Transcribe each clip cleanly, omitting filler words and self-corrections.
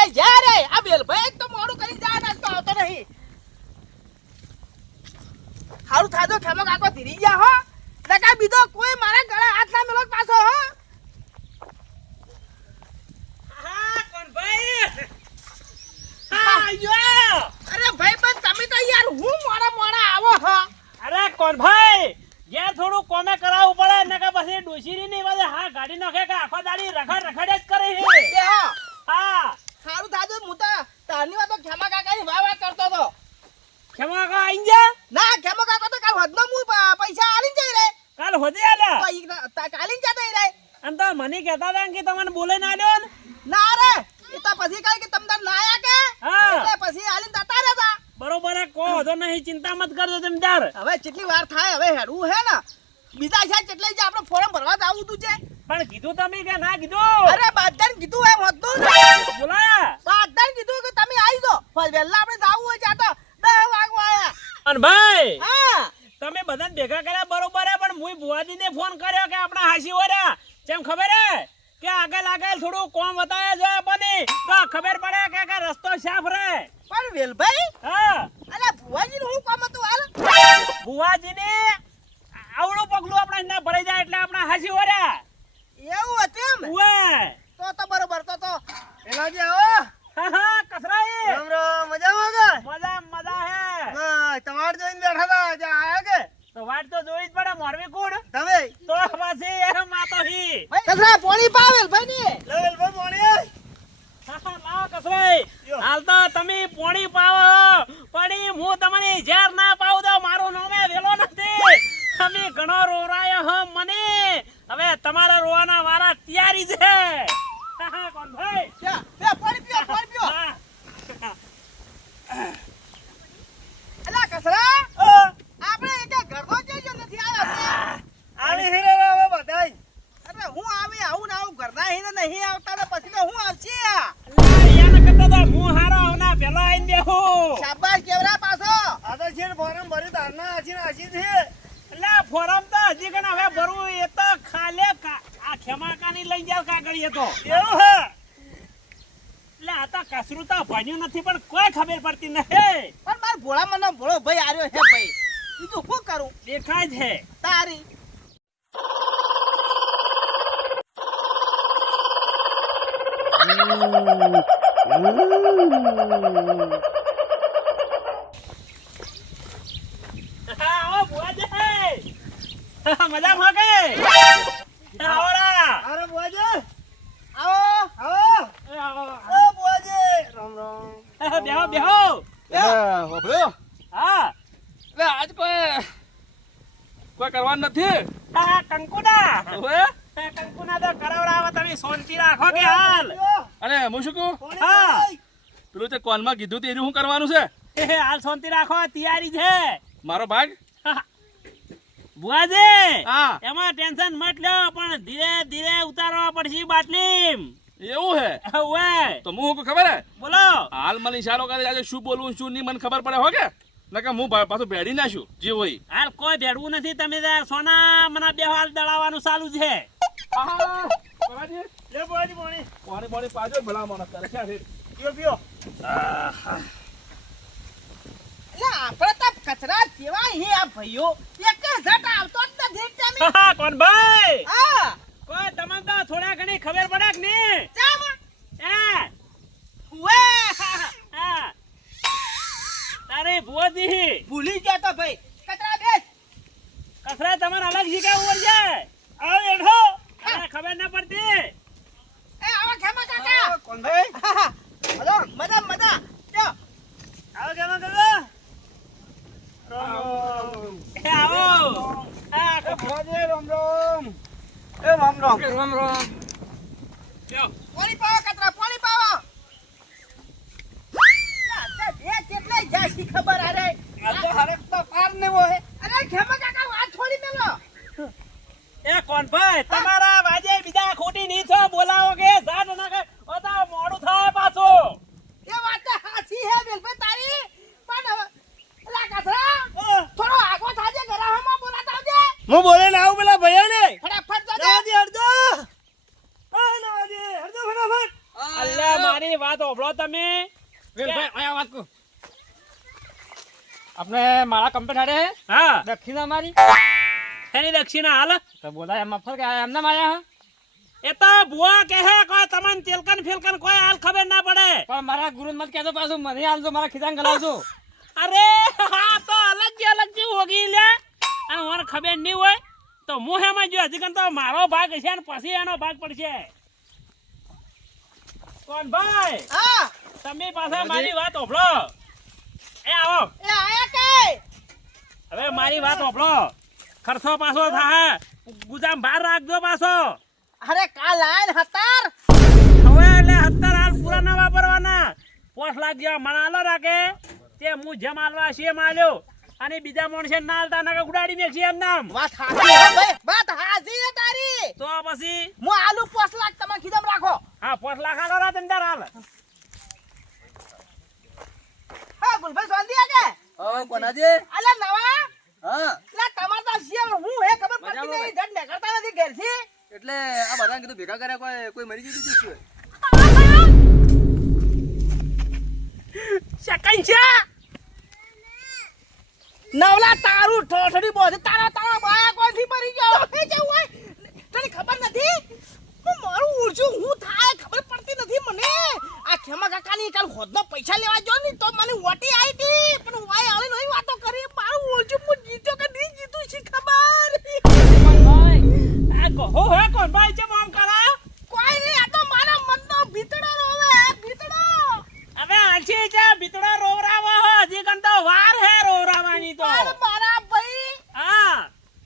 એ જા રે આ વેલભાઈ તો મોડું કરી જા ને તો આવતો નહીં હારું થાજો ખેમો કાકો ધીરી ગયા હો નકા બીજો કોઈ મારા ગળે હાથ ના મેલો પાછો હો હા કોણ ભાઈ આયો અરે ભાઈ બસ તમે તો યાર હું મોડા આવો હો અરે કોણ ભાઈ યાર થોડું કોમે કરાવવું પડે નકા પછી ડોશીરી ની વાજે હા ગાડી નાખે કે આખો દાડી રખડ જ કરે છે એ હો હા હારું થાજો હું તો તારની વાતો ખેમા કાકાની વાહ કરતો તો ખેમા કા આઈ જા ના ખેમા કાકો તો કાલ વધનો હું પૈસા આલીન જઈ રે કાલ હોજે આલ્યા તો કાલીન જતા રે અને તો મને કહેતા હતા કે તમને બોલે ના આલ્યો ને ના રે એ તો પછી કહે કે તમદાર ના આયા કે હા એટલે પછી આલીન જતા રહેતા બરોબર કો તો નહીં ચિંતા મત કરજો જમદાર હવે કેટલી વાર થાય હવે હેડવું હે ને બીજા છે કેટલે જે આપણે ફોરમ ભરવા જાવું તું છે પણ કીધું તમે કે ના કીધું અરે બાદદાન કીધું એમ હતું ને બોલાયા બાદદાન કીધું કે તમે આવી દો પણ વહેલા આપણે જાવું હોય છે તો 10 વાગવા આયા અને ભાઈ હા તમે બધાને ભેગા કર્યા બરોબર હે પણ મુઈ ભુવાજીને ફોન કર્યો કે આપણા હાસી વર્યા કેમ ખબર હે કે આગળ થોડું કોમ બતાવે છે પણ તો ખબર પડે કે રસ્તો સાફ રહે પણ વેલભાઈ હા અરે ભુવાજી નું કામ હતું હાલ ભુવાજીને આવડું પગલું આપણે ના ભરાઈ જાય એટલે આપણા હાસી વર્યા એવું હતું એમ ઓય તો બરોબર તો એના જે આવો હા કસરાઈ રામ રામ મજામાં કે મજા હે હા તમાર જોઈને બેઠા હતા જે આયા કે તો વાટ તો જોઈ જ પડે મોરવી કોણ તમે તો પછી એમ માતો હી કસરા પોણી પાવેલ ભાઈ ને લેવલ ભાઈ પોણી લાવ કસરાઈ હાલ તો તમે પોણી પાવો પણ હું તમને ઝેર ના પાવું દો મારું નામે વેલો નથી તમે ઘણો રોરાયો હો મને હવે તમારા રોવાના વારા તૈયારી છે કોણ ભાઈ બે પાણી પીઓ હા. અલા કસરા આપણે એક ઘરનો જેજો નથી આવ્યો આવી હીરે હવે બધાય અરે હું આવી આવું ને આવું ઘરના હીને નહીં આવતા ને પછી તો હું આવશે યાર કરતો તો હું હારો આવના પેલો આઈને બેહો શાબાશ કેવરા પાછો આ તો છે ફોરમ ભરી તારના આછી છે એટલે ફોરમ તો હજી કણ હવે ભરવું એ તો ખાલે આ ખેમાકાની લઈ જાવ કાગળ એ તો એવું હે એટલે આ તો કસરું તો ભણ્યું નથી પણ કોઈ ખબર પડતી નથી પણ માર ભોળા મને ભોળો ભાઈ આર્યો હે ભાઈ બીજું શું કરું દેખાય છે તારી આવો ભુવાજી મજામાં કે આવડા અરે બુઆજી આવો આવો ઓ બુઆજી રામ રામ બેહો હોભળ્યો હા લે આજ કોઈ કરવાનું નથી કંકુના હવે કંકુના તો કરાવડાવો તમે શાંતિ રાખો કે હાલ અને હું શું કહું હા પેલું તે કોલમાં કીધું તે શું કરવાનું છે હાલ શાંતિ રાખો તૈયારી છે મારો ભાગ બુઆજી હા એમાં ટેન્શન મત લો પણ ધીરે ધીરે ઉતારવા પડશે બાટલી એવું હે ઓએ તો હું શું ખબર હે બોલો હાલ મને ઈશારો કરે આજે શું બોલવું શું નહીં મને ખબર પડે હો કે નકર હું પાછું ભેડી નાશું જે હોય હાલ કોઈ ભેડવું નથી તમે સોના મને બે હાલ દળાવવાનું ચાલુ છે લે બોડી પાણી પાજો ભલા માણસ કરે છે પીઓ એટલે આપણે તો કચરા જેવા હે આ ભાઈઓ એક ઝટ આવતો જ નથી તમે કોણ ભાઈ હા કોઈ તમને તો થોડા ઘણી ખબર પડે કે નહીં ચામ હા વે હા તારે ભુવાજી ભૂલી ગયા તો ભાઈ કચરા બેસ કસરા તમારે અલગ શીખા ઉપર છે આવ એઠો અરે ખબર ના પડતી એ આવો ખેમા કાકા કોણ ભાઈ હલો મજા જો આવો કેમ કાકા આવો હા ભુવાજી રામ રામ એ રામ રામ લ્યો પાણી પાવો કચરા પાણી પાવો બે કેટલે જાસી ખબર આરે આ તો હરક તો પાર ને वो है અરે ખેમા કાકા વાત છોડી મેલો એ કોણ ભાઈ તમારા વાજે બીજા ખોટી નહીં છો બોલાવો કે જાત ના કે ઓતા મોડું થાય પાછો એ વાત તો હાચી હે બેલભાઈ તારી પણ એલા કચરા થોડો આગો થાજે ઘરામાં બોલાતા આવજે હું બોલે ને આવું પેલા ભૈયા ને ફટાફટ જાજે નાજી હરદો આ નાજી હરદો ફટાફટ અલ્લા મારી વાત ઓભળો તમે. વેલભાઈ આયા વાત કહું. આપણે મારા કમ્પ્લીટ હારે હા દક્ષિણા મારી એની દક્ષિણા હાલ તો બોલાય એમ ફરક એમને માર્યા એ તો ભુવા કહે કોઈ તમને તેલકન ફિલકન કોઈ હાલ ખબર ના પડે. પણ મારા ગુરુ મત કહેતો પાછું મને હાલજો મારા ખિદાન ગલાવજો. અરે હા તો અલગ જે હોગી લે અને મને ખબર નહીં હોય તો હું હેમાં જો હજી કન તો મારો ભાગ છે ને પછી એનો ભાગ પડશે. કોણ ભાઈ હા તમે પાછા મારી વાત ઓભળો. એ આવો એ આયા કે હવે મારી વાત ઓભળો. ખર્ચો પાછો થાય ગુજામ બહાર રાખજો પાછો. અરે કાલ આયન હતાર હવે એટલે 17 હાલ પૂરા ના વાપરવાના. 5 લાખ જેવા મણાલો રાખે તે હું જેમ આલવા છે એમ આલ્યો અને બીજા માણસે ના આલતા નકર ઉડાડી મેલશે એમ નામ. વાત હાચી હો ભાઈ વાત હાચી છે તારી તો પછી હું આલુ 5 લાખ તમે ખીદમ રાખો હા 5 લાખ આલો રા તંદર હાલ. હા ગુલભાઈ સોંધી કે હા કોનાજી અલે નવા હા લા તમાર તો શિયર હું હે ખબર પડતી નહીં જડ ને કરતા નથી ઘેર થી એટલે આ બધા કીધું ભેગા કર્યા કોઈ મરી ગયું છે સેકન્ડ છે નવલા તારું ઠોઠડી બોધ તારા બાયા કોઈથી મરી ગયો હે જે હોય તને ખબર નથી હું મારું ઉડજું હું થાય ખબર પડતી નથી મને આ ખેમા કાકાની કાલ ખોદનો પૈસા લેવા જો ની તો મને વટી આવી હતી પણ વાય આલે નહીં વાતો કરી મારું ઉડજું હું જીતો કે નહીં જીતું છે ખબર આ કહો હે કોણ ભાઈ છે આમ કરા કોઈ નહીં આ તો મારા મનનો ભીતડો રોવે ભીતડો હવે આછી છે ભીતડો રોવરાવો હજી કન તો વાર હે રોવરાવાની તો. અરે મારા ભાઈ હા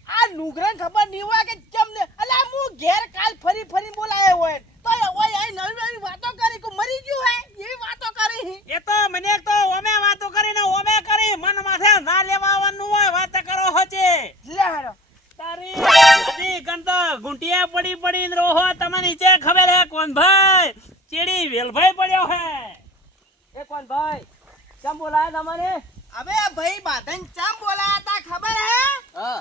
આ નુગરન ખબર નહીં હોય કે કેમ ને અલા હું ઘેર કાલ ફરી બોલાયો હોય તો ઓય આ નવી વાતો કરી કે મરી ગયું હે એવી વાતો કરી એ તો મને એક તો ઓમે વાતો કરીને ઓમે કરી મન માથે ના લેવાનું હોય વાત કરો હચે લે હારો તારી હજી ગંતો ગુંટિયા પડીને રોહો તમને નીચે ખબર હે કોણ ભાઈ ચેડી વેલભાઈ પડ્યો હે. એ કોણ ભાઈ કેમ બોલાયા તમારે હવે ભાઈ બાધન ચમ બોલાયા તા ખબર હે હા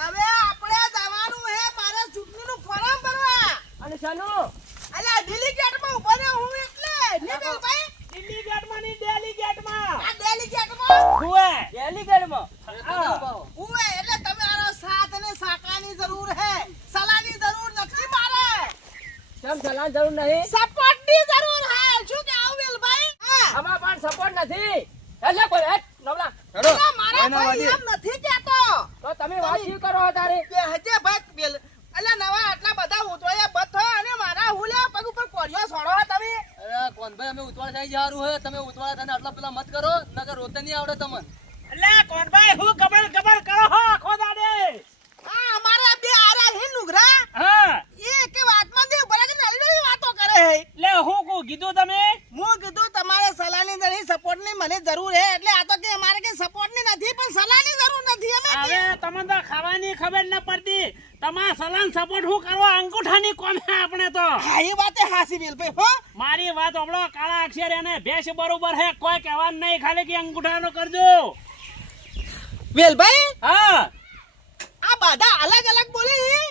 હવે આપણે જવાનું હે મારા ચૂંટણીનું ફોર્મ ભરવા અને શાનો અલા ડેલિગેટમાં ઉભો રહ્યો હું એટલે ને બેલ ભાઈ દિલ્હી ગેટમાં ની દિલ્હી ગેટમાં આ ડેલિગેટમાં હુએ એલિગઢમાં ઉવે એટલે તમારો સાથ અને સાકાની જરૂર હે સલાહની જરૂર નથી મારે કેમ સલાહ જરૂર નહીં સપોર્ટની જરૂર હે શું કે આવ વેલ ભાઈ હા આમાં પણ સપોર્ટ નથી એટલે કોઈ હેટ નવલા અલા, મારા ભાઈ એમ નથી કહેતો તો તમે વાત શું કરો તારે કે હજે ભાઈ બેલ અલા નવા આટલા બધા ઉતવાયા બથો અને મારા હુલે પગ ઉપર કોરિયો છોડો તમે અરે કોણ ભાઈ અમે ઉતવાળ થઈ જવાનું હે તમે ઉતવાળ થઈને આટલા પેલા મત કરો નકર રોતે નહીં આવડે તમને એટલે કોણ ભાઈ હું કબર કરો હો આખો દાડે. આ અમારા બે આરા હે નુગરા હા એ કે વાતમાં દે બરા કે નલી વાતો કરે હે એટલે હું કો કીધું તમે હું કીધું તમારે સલાહની જરી સપોર્ટની મને જરૂર હે એટલે આ તો કે અમારે કે સપોર્ટની નથી પણ સલાહની જરૂર નથી અમે હવે તમને તો ખાવાની ખબર ન પડતી તમારા સલાન સપોર્ટ હું કરવા અંગૂઠાની કોમ હે આપણે તો. હા એ વાતે હાસી વેલ ભાઈ હો મારી વાત હમણો કાળા અક્ષર એને ભેંસ બરોબર હે કોઈ કહેવાનું નહીં ખાલી કે અંગૂઠાનો કરજો. વેલ ભાઈ હા આ બધા અલગ અલગ બોલી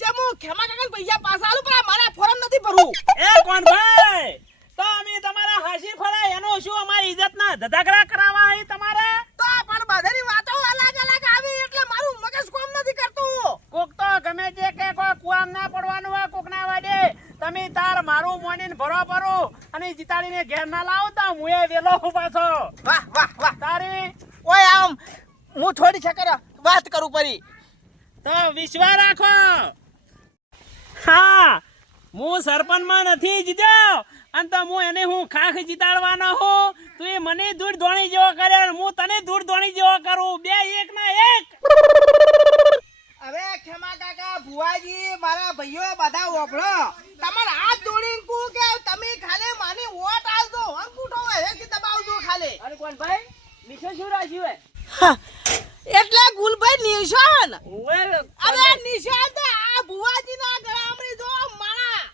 ચમુ ખેમા કાકા પૈસા પાછા આલું પણ આ મારા ફોરમ નથી ભરવું એ કોણ ભાઈ તો અમે તમારા હાસી ફરા એનો શું અમારી ઇજ્જત ના ધધાકરા કરાવવા હે તમારે. તો પણ બધાની વાતો અલગ અલગ આવી એટલે મારું મગજ કોમ નથી કરતું કોક તો ગમે તે કે કોઈ કુવામ ના પડવાનું હોય કોક ના વાડે તમે તાર મારું મોનીને ભરો ભરો અને જીતાડીને ઘેર ના લાવતા હું એ વેલો હું પાછો વાહ વાહ વાહ તારી ઓય આમ હું થોડી છકર વાત કરું પરી તો વિશ્વાસ રાખો. હા હું સરપંચમાં નથી જીત્યો અને તો હું એને હું ખાખ જીતાડવાનો હું તું એ મને ધૂળ ધોણી જેવો કરે અને હું તને ધૂળ ધોણી જેવો કરું બે એક ના એક. હવે ખેમા કાકા ભુવાજી મારા ભાઈઓ બધા ઓભળો તમારા હાથ જોડીને કહું કે તમે ખાલી માની વોટ આલજો અંગૂઠો હેથી દબાવજો ખાલી અને કોણ ભાઈ નિશો શું રાખ્યું હે એટલે ગુલભાઈ નિશાન ઓએ અરે નિશાન તો આ ભુવાજી ના ગળામણી જો માણા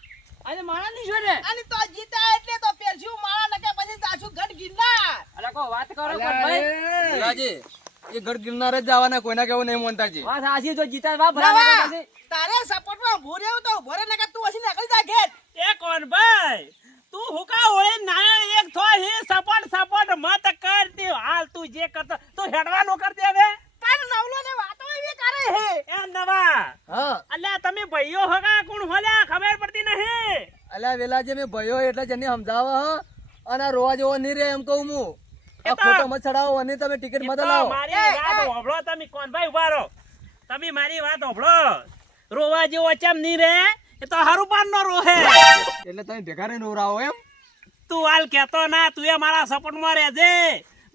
અને મારા નિશો ને અને તો જીતા એટલે તો પેરશું માણા નકે પછી જાશું ગઢ ગિરનાર અરે કો વાત કરો કોણ ભાઈ રાજી એ ગઢ ગિરનાર જ જવાના કોઈના કેવું નહીં મોનતાજી વાત હાસી જો જીતા વા નવા, ભરા પછી તારે સપોર્ટમાં ઉભો રહ્યો તો ઉભો રહે નકર તું હસી નીકળી જા ઘેર એ કોણ ભાઈ તું હુકા ઓળે નાયણ એક થો હે સપોર્ટ મત કરતી હાલ તું જે કરતો તું હેડવાનો કરતી હવે પણ નવલો ને વાતો એવી કરે હે એ નવા હા અલ્યા તમે ભાઈઓ હગા કોણ હોલ્યા ખબર પડતી નહીં અલ્યા વેલાજી મેં ભયો એટલે જને સમજાવો હ અને આ રોવા જેવો નહીં રે એમ કહું હું એ આ તો- ખોટો મત ચડાવો અને તમે ટિકિટ મત એ તો લાવો મારી વાત હોભળો તમે કોનભાઈ ઉભા રહો તમે મારી વાત હોભળો રોવા જેવો ચમ નહીં રે એ તો હારું પાન નો રોહે એટલે તમે ભેગા રહીને ઉરાવો એમ તું હાલ કેતો ના તું એ મારા સપોર્ટમાં રહેજે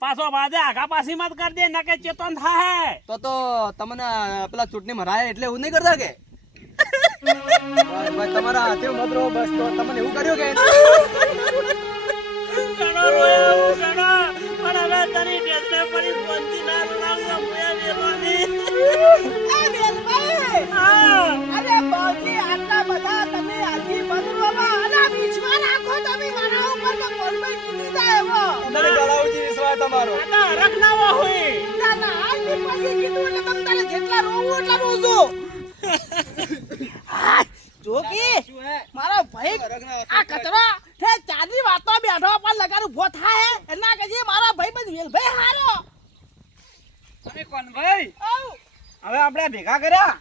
પાછો બાજે આગા પાછી મત કર દે નકે ચેતન થાય તો તમને પેલા ચૂંટણી મરાય એટલે એવું નહીં કરતા કે ભાઈ તમારા હાથે મત રહો બસ તો તમને એવું કર્યું કે ઘણો રોયો હું ઘણો પણ હવે તારી ટેસ્ટને પડી બંધી ના રોડાવ્યો મુયા વેલોની એ વેલભાઈ હા અરે બાજી આટલા બધા તમે આજી બદલોમાં અને બીચમાં નાખો તમે મારા ઉપર તો કોલભાઈ તૂટી જાય એવો મને ગળાઉજી વિશ્વાસ તમારો આ તો હરખ ના હોય ના ના આજની પછી કીધું એટલે તમે તારે જેટલા રોવું એટલા રોજો હા જોકી મારો ભાઈ આ કચરો તે ચાની વાતો બેઠો પણ લગાડું ભો થાય એના કે મારા ભાઈ બધ વેલભાઈ હારો તમે કોણ ભાઈ આવ હવે આપણે ભેગા કર્યા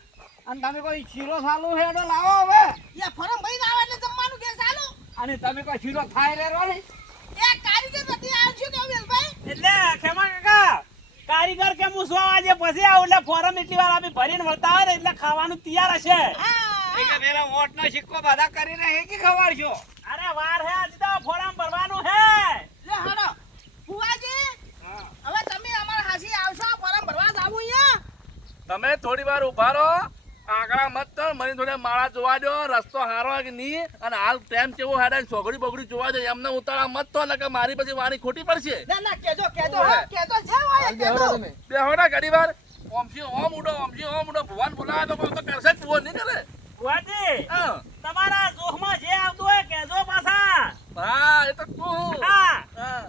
અને તમે કોઈ શીરો સાલું હેડો લાવો હવે યા ફરમ ભાઈ ના આવે એટલે જમવાનું કે ચાલો અને તમે કોઈ શીરો ખાઈ લેરો ને એ કારીગર નથી આવજો કે વેલભાઈ એટલે ખેમા કાકા કારીગર કે હું 100 વાગે પછી આવું એટલે ફોરમ એટલી વાર આપી ભરીને વળતા હોય ને એટલે ખાવાનું તૈયાર હશે હા પેલા વોટ નો સિક્કો બધા કરીને હે કે ખવાડશો અરે વાર હે હજી તો ફોરમ ભરવાનું હે લે હાડો ફુવાજી હવે તમે અમારા હાસી આવશો ફોરમ ભરવા જાવું અહીંયા તમે થોડી વાર ઉભા રહો આંકડા મત કર મને થોડા માળા જોવા દો રસ્તો હારો કે નહીં અને હાલ ટાઈમ કેવો હાડે સોગડી બગડી જોવા દો એમને ઉતાળા મત તો નકર મારી પછી વારી ખોટી પડશે ના ના કેજો હા કેજો છે હોય કેજો તમે બેહો ને ઘડી વાર ઓમસી ઓમ ઉડો ભગવાન બોલાવે તો તો કરશે જ ભુવન નહીં કરે બુઆજી હા તમારા જોખમાં જે આવતું હોય કેજો પાછા હા એ તો તું હા હા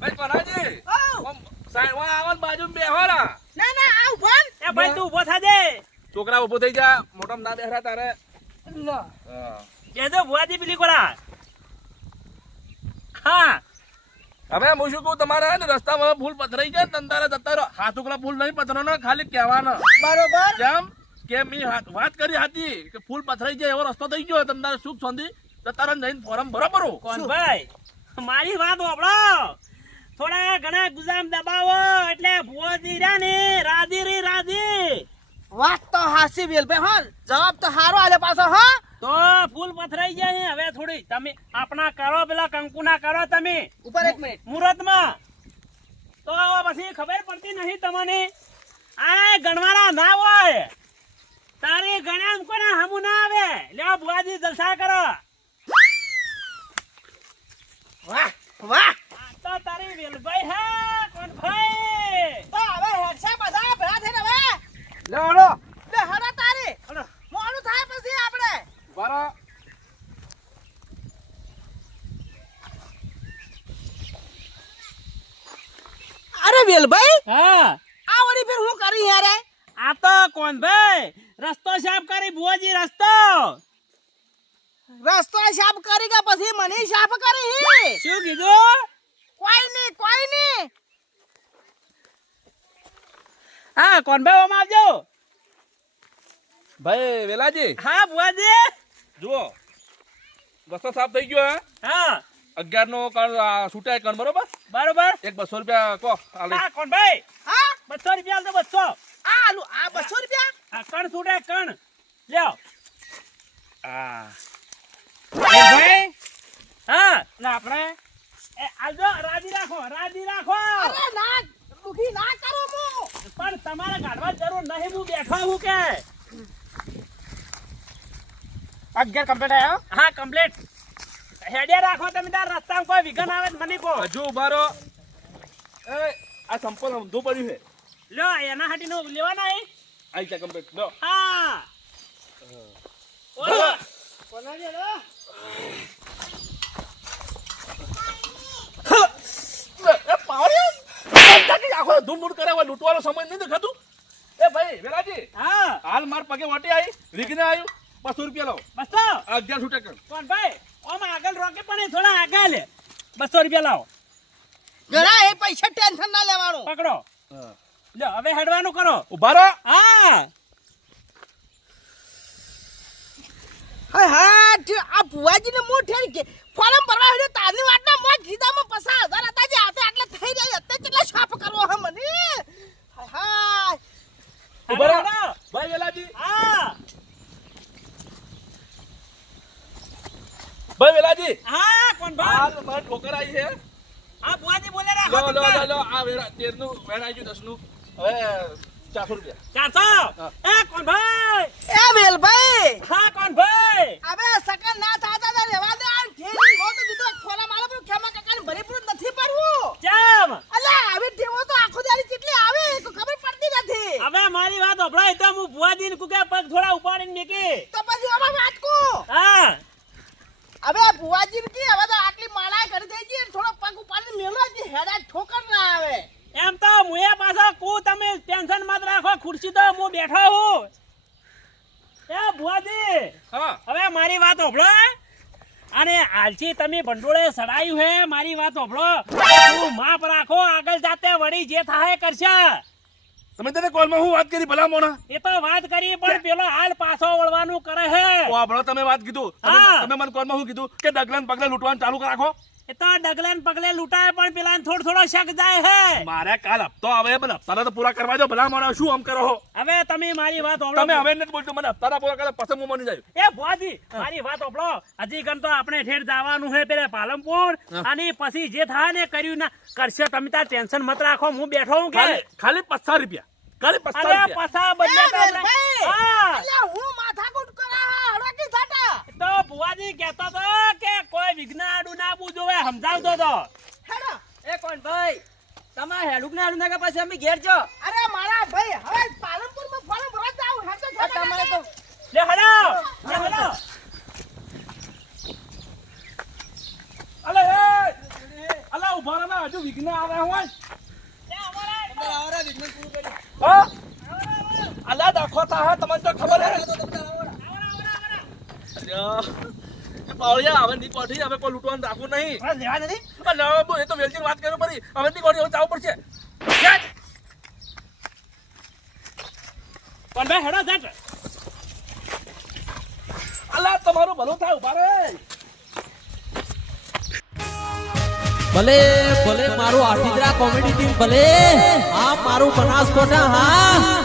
ભાઈ પરાજી ઓ ઓમ સાઈડ માં આવન બાજુ બેહો રા ના ના આવ ભણ એ ભાઈ તું ઉભો થાજે છોકરા ઉભો થઈ જા મોટમ ના બેહરા તારે હા કેજો બુઆજી પેલી કોરા હા હવે હું શું કહું તમારે હે ને રસ્તામાં ભૂલ પથરાઈ જાય ને તારે જતા રહો હાથ ઉકલા ભૂલ નહીં પથરાનો ખાલી કહેવાનો બરોબર કેમ કે મેં વાત કરી હતી કે ફૂલ પથરાઈ જાય એવો રસ્તો થઈ ગયો તમારે સુખ શાંતિ જતા રહો જઈને ફોરમ બરોબર હો. કોણ ભાઈ મારી વાત હોભળો થોડા ઘણા ગુજામ દબાવો એટલે બુઆજી રહ્યા ને રાજી વાત તો હાસી વેલભાઈ હા જવાબ તો હારો આલે પાછો હા તો ફૂલ પથરાઈ જાય છે. હવે થોડી તમે આપણા કરો પેલા કંકુના કરો તમે ઉપર એક મિનિટ મુહૂર્તમાં તો પછી ખબર પડતી નહીં તમને આ ગણવાના ના હોય તારી ગણ્યા કોને હમુ ના આવે લ્યો બુઆજી જલસા કરો વાહ વાહ આ તો તારી વેલભાઈ હે કોણ ભાઈ તો હવે હેડસા બધા ભેળા થઈને હવે લેડો લે હડા તારી હલો. મોડું થાય પછી આપણે બરો અરે વેલભાઈ હા આ વળી ફેર હું કરી યાર આ તો કોણ ભાઈ રસ્તો સાફ કરી બુઆજી રસ્તો રસ્તો સાફ કરી કે પછી મને સાફ કરી હી શું કીધું કોઈ નહીં હા કોણ ભાઈ ઓમ આવજો ભાઈ વેલાજી હા બુઆજી જુઓ રસ્તો સાફ થઈ ગયો હે હા 11 નો છૂટાય કણ બરોબર બરોબર એક 200 રૂપિયા કો આલે હા કોણ ભાઈ હા 200 રૂપિયા આલ દો 200 આ આલુ આ 200 રૂપિયા આ કણ છૂટે કણ લ્યો આ ભાઈ હા ના આપણે એ આલજો રાજી રાખો અરે ના દુખી ના કરો મો પણ તમારે કાઢવા જરૂર નહીં હું બેઠો હું કે 11 કમ્પ્લીટ આયો હા કમ્પ્લીટ હેડિયા રાખો તમે તાર રસ્તામાં કોઈ વિઘન આવે તો મને કહો હજુ ઉભારો એ આ સંપલ ઊંધું પડ્યું છે લ્યો એના હાટીનો લેવાના એ આઈ જા કમ્પ્લીટ લો હા ઓલો કોના દે લો એ પાવડિયા આખો ધૂમ ધૂમ કરે હવે લૂંટવાનો સમય નહીં દેખાતું એ ભાઈ વેલાજી હા હાલ માર પગે વાટી આવી રીગને આવ્યું 200 રૂપિયા લો બસ તો 11 છૂટા કણ કોણ ભાઈ આમ આગળ રોકે પણ એ થોડા આગળ 200 રૂપિયા લાવો ઘણા એ પૈસા ટેન્શન ના લેવાનું. પકડો લ્યો હવે હેડવાનું કરો ઉભા રહો. હા હા હા આ ભુવાજીને મોઢે કે ફોરમ ભરવા હેડે તારની વાતના મોજ ખીદામાં 50,000 હતા જે હાથે આટલે થઈ રહ્યા અત્યારે કેટલા છાપ કરવો હે મને. હાય હાય ઉભા રહો. હેડો. ભાઈ વેલાજી, હા ભાઈ વેલાજી, હા કોણ ભાઈ હાલ મને ઠોકર આવી છે. હા બુઆજી બોલે લો રાખો લો લો લો આ વેરા 13 નું વેણ આવી ગયું 10 નું. હવે 400 રૂપિયા. 400 એ કોણ ભાઈ એ વેલભાઈ હા કોણ ભાઈ હવે સકન ના થાતા ને રેવા દે આ ઠેરી હો તો દીધો ફોરમ આલે પણ ખેમા કાકાને ભરી પૂરું નથી પરવું. કેમ અલા આવી ટેવો તો આખો દાડી કેટલી આવે તો ખબર પડતી નથી. હવે મારી વાત ઓભળાય તો હું બુઆજીને કુકે પગ થોડા ઉપાડીને મેકી તો પછી આમાં વાત કો હા હવે ભુવાજી કી હવે તો આટલી માળા કરી દેજી થોડો પગ ઉપાડીને મેલો જ હેડા ઠોકર ના આવે. એમ તો મુએ પાછો કુ તમે ટેન્શન મત રાખો ખુરશી તો હું બેઠો હું એ બુઆજી હા હવે મારી વાત ઓભળો અને આલથી તમે ભંડોળે સડાયું હે મારી વાત ઓભળો તું માપ રાખો આગળ જાતે વળી જે થાય કરશે તમે તને કોલમાં હું વાત કરી ભલા મોણા. એ તો વાત કરી પણ પેલો હાલ પાછો વળવાનું કરે હે વાપરો તમે વાત કીધું. હા. તમે મને કોલમાં શું કીધું કે ડગલન પગલે લૂંટવાનું ચાલુ રાખો. એ તો ડગલે ને પગલે લૂંટાય પણ પેલા થોડો શક જાય હે મારે કાલ હપ્તો આવે પણ હપ્તાના તો પૂરા કરવા દો ભલા મોણા. શું આમ કરો છો? હવે તમે મારી વાત તમે ઓભળો હવે નથી બોલતો. મને હપ્તાના પૂરા કરે પછી હું માની જાય. એ ભુવાજી મારી વાત ઓભળો હજી કન તો આપણે ઠેર જવાનું હે પેલે પાલનપુર અને પછી જે થાય ને કર્યું ના કરશે તમે તાર ટેન્શન મત રાખો હું બેઠો હું કે ખાલી 50 રૂપિયા. ખાલી 50 અરે રૂપિયા. પસા બદલે તો આપણે- વેલભાઈ હા અલ્યા હું માથાકૂટ કરા હડકી થાતા તો ભુવાજી કહેતો તો કે કોઈ વિઘ્ન આડું ના આવવું જોવે સમજાવતો તો હેડો. એ કોણ ભાઈ તમારે હેડુક ને હેડુક નાખા પછી અમે ઘેર જો અરે મારા ભાઈ હવે પાલનપુરમાં ફોરમ ભરવા જાવ હેડો તમારે તો લે હડો લે હડો અલે એ અલા ઉભા રહો ને. હજુ વિઘ્ન આવે હોય. હા અલા દાખો થા હે તમને તો ખબર હે. અલ્યા એ પાવળિયા હવે ની કોઠી હવે કોઈ લૂંટવાનું રાખવું નહીં. બસ લેવા નથી અલા બો એ તો વેલજીની વાત કરવી પડી. હવે ની કોઠી હવે જાવું પડશે. પણ ભાઈ હેડો જટ અલા તમારું ભલું થાય. ઉભા રહે. ભલે ભલે મારું આઠીદરા કોમેડી ટીમ ભલે હા મારું બનાસકોઠા હા